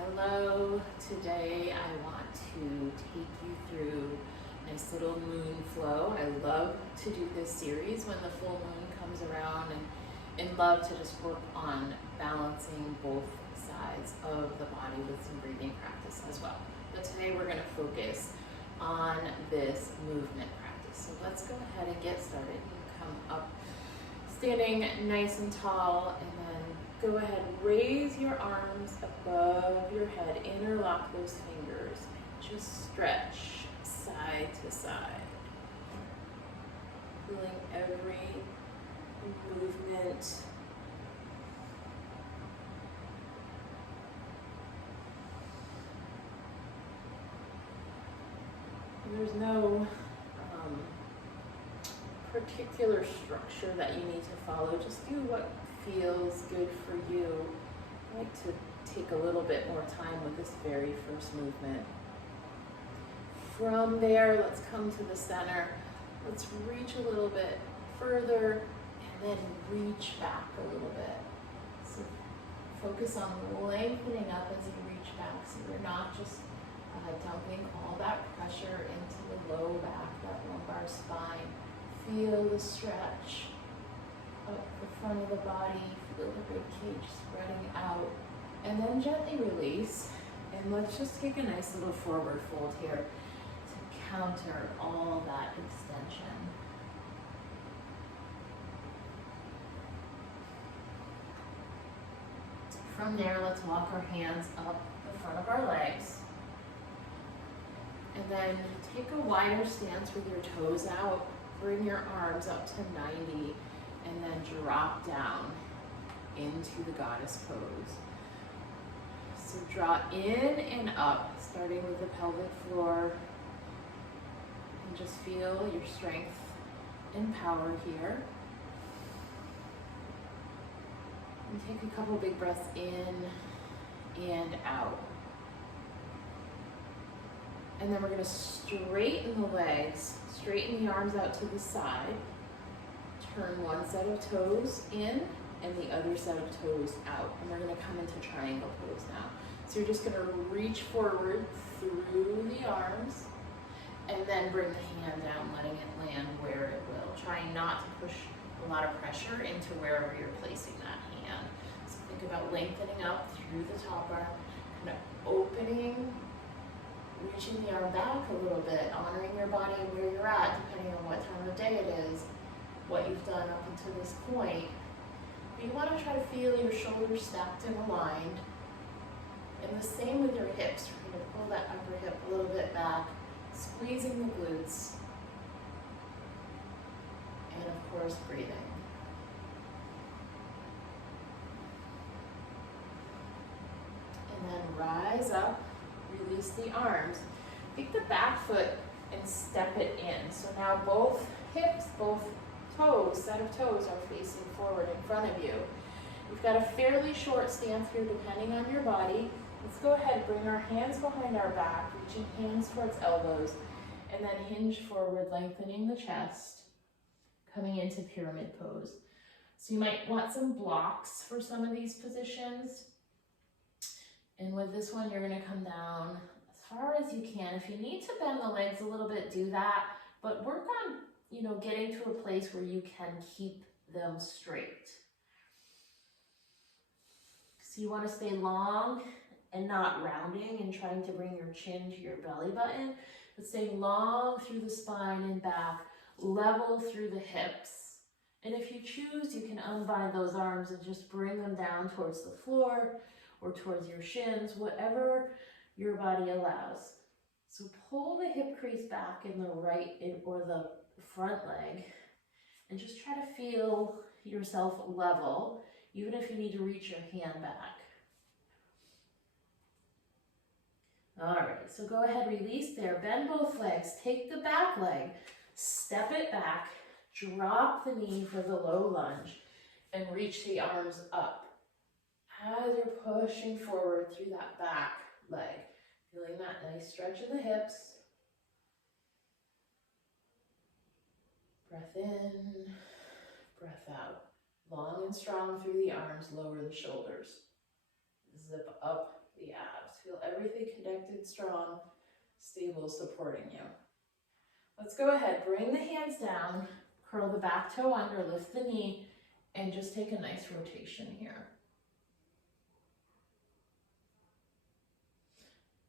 Hello, today I want to take you through a nice little moon flow. I love to do this series when the full moon comes around and love to just work on balancing both sides of the body with some breathing practice as well. But today we're going to focus on this movement practice. So let's go ahead and get started. You come up standing nice and tall, and then go ahead, raise your arms above your head, interlock those fingers, and just stretch side to side. Feeling every movement. And there's no particular structure that you need to follow. Just do what feels good for you. I like to take a little bit more time with this very first movement. From there, let's come to the center. Let's reach a little bit further and then reach back a little bit. So focus on lengthening up as you reach back, so you're not just dumping all that pressure into the low back, that lumbar spine. Feel the stretch up the front of the body, feel the rib cage spreading out, and then gently release. And let's just take a nice little forward fold here to counter all that extension. From there, let's walk our hands up the front of our legs. And then take a wider stance with your toes out. Bring your arms up to 90 and then drop down into the goddess pose. So draw in and up, starting with the pelvic floor. And just feel your strength and power here. And take a couple big breaths in and out. And then we're going to straighten the legs, straighten the arms out to the side. Turn one set of toes in and the other set of toes out. And we're going to come into triangle pose now. So you're just going to reach forward through the arms and then bring the hand down, letting it land where it will. Trying not to push a lot of pressure into wherever you're placing that hand. So think about lengthening up through the top arm, kind of opening, reaching the arm back a little bit, honoring your body where you're at, depending on what time of day it is, what you've done up until this point. But you want to try to feel your shoulders stacked and aligned. And the same with your hips. We're going to pull that upper hip a little bit back, squeezing the glutes, and of course breathing. And then rise up. Release the arms. Take the back foot and step it in. So now both hips, both toes, set of toes are facing forward in front of you. You've got a fairly short stance here depending on your body. Let's go ahead, bring our hands behind our back, reaching hands towards elbows, and then hinge forward, lengthening the chest, coming into pyramid pose. So you might want some blocks for some of these positions. And with this one, you're going to come down as far as you can. If you need to bend the legs a little bit, do that. But work on, getting to a place where you can keep them straight. So you want to stay long and not rounding and trying to bring your chin to your belly button, but stay long through the spine and back, level through the hips. And if you choose, you can unbind those arms and just bring them down towards the floor or towards your shins, whatever your body allows. So pull the hip crease back in the right or the front leg and just try to feel yourself level, even if you need to reach your hand back. All right, so go ahead, release there, bend both legs, take the back leg, step it back, drop the knee for the low lunge, and reach the arms up. As you're pushing forward through that back leg, feeling that nice stretch in the hips. Breath in, breath out. Long and strong through the arms, lower the shoulders. Zip up the abs. Feel everything connected, strong, stable, supporting you. Let's go ahead, bring the hands down, curl the back toe under, lift the knee, and just take a nice rotation here.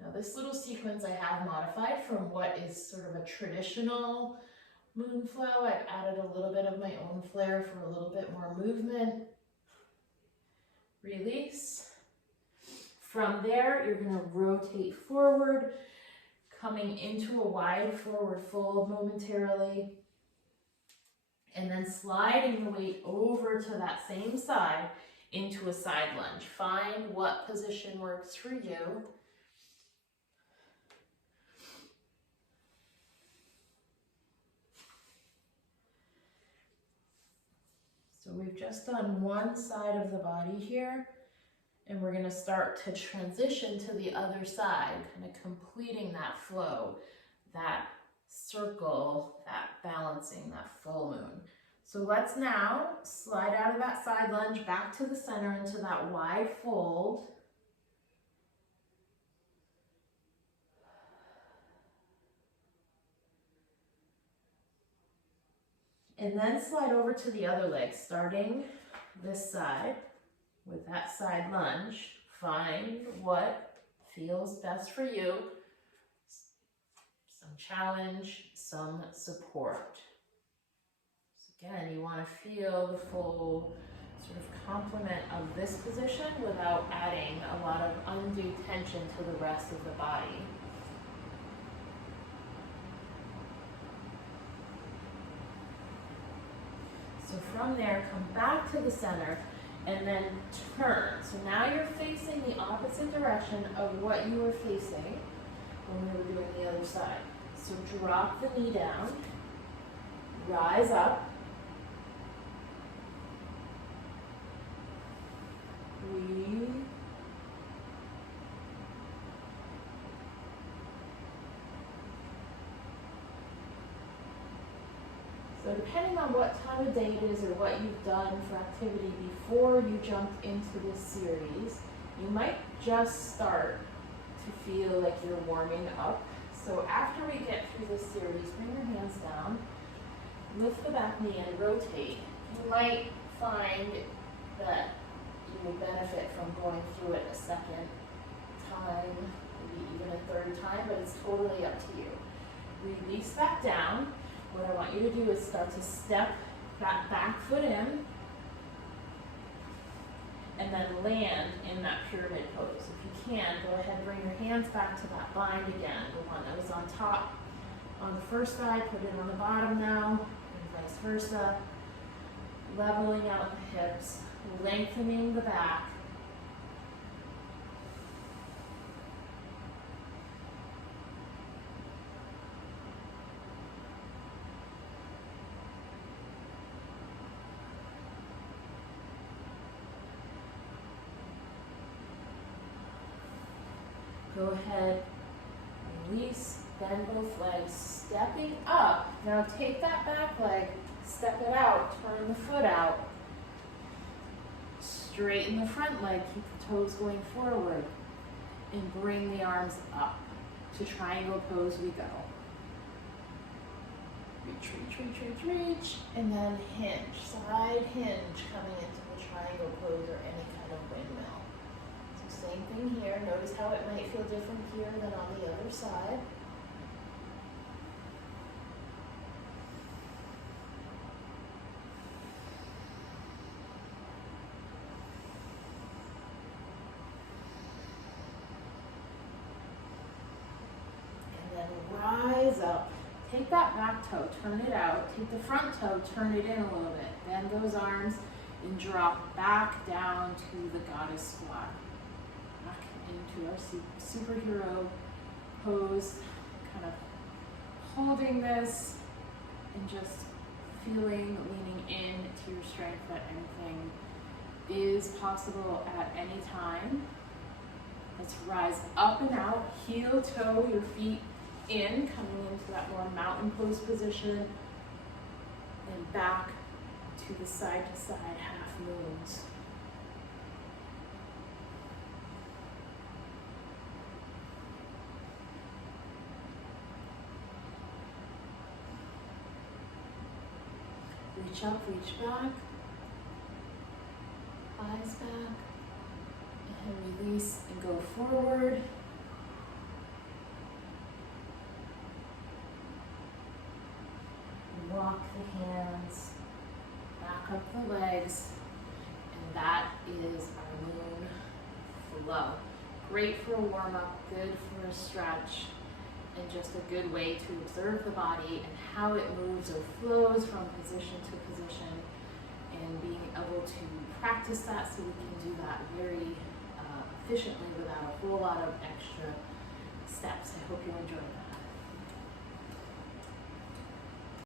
Now this little sequence I have modified from what is sort of a traditional moon flow. I've added a little bit of my own flair for a little bit more movement. Release. From there, you're going to rotate forward, coming into a wide forward fold momentarily, and then sliding the weight over to that same side into a side lunge. Find what position works for you. So we've just done one side of the body here, and we're going to start to transition to the other side, kind of completing that flow, that circle, that balancing, that full moon. So let's now slide out of that side lunge back to the center into that wide fold. And then slide over to the other leg, starting this side with that side lunge. Find what feels best for you. Some challenge, some support. So again, you want to feel the full sort of complement of this position without adding a lot of undue tension to the rest of the body. So from there, come back to the center and then turn. So now you're facing the opposite direction of what you were facing when we were doing the other side. So drop the knee down, rise up, breathe. So depending on what time of day it is or what you've done for activity before you jumped into this series, you might just start to feel like you're warming up. So after we get through this series, bring your hands down, lift the back knee and rotate. You might find that you will benefit from going through it a second time, maybe even a third time, but it's totally up to you. Release back down. What I want you to do is start to step that back foot in and then land in that pyramid pose. If you can, go ahead and bring your hands back to that bind again, the one that was on top on the first side, put it on the bottom now, and vice versa. Leveling out the hips, lengthening the back. Go ahead, release, bend both legs, stepping up. Now take that back leg, step it out, turn the foot out. Straighten the front leg, keep the toes going forward, and bring the arms up. To triangle pose we go. Reach, reach, reach, reach, reach, and then hinge, side hinge coming into the triangle pose or any kind of windmill. Same thing here. Notice how it might feel different here than on the other side. And then rise up. Take that back toe, turn it out. Take the front toe, turn it in a little bit. Bend those arms and drop back down to the goddess squat. Into our superhero pose, kind of holding this and just feeling, leaning in to your strength that anything is possible at any time. Let's rise up and out, heel, toe, your feet in, coming into that more mountain pose position, and back to the side half moons. reach up, reach back, eyes back, and release and go forward. Walk the hands, back up the legs, and that is our moon flow. Great for a warm-up, good for a stretch, and just a good way to observe the body and how it moves or flows from position to position, and being able to practice that so we can do that very efficiently without a whole lot of extra steps. I hope you enjoyed that.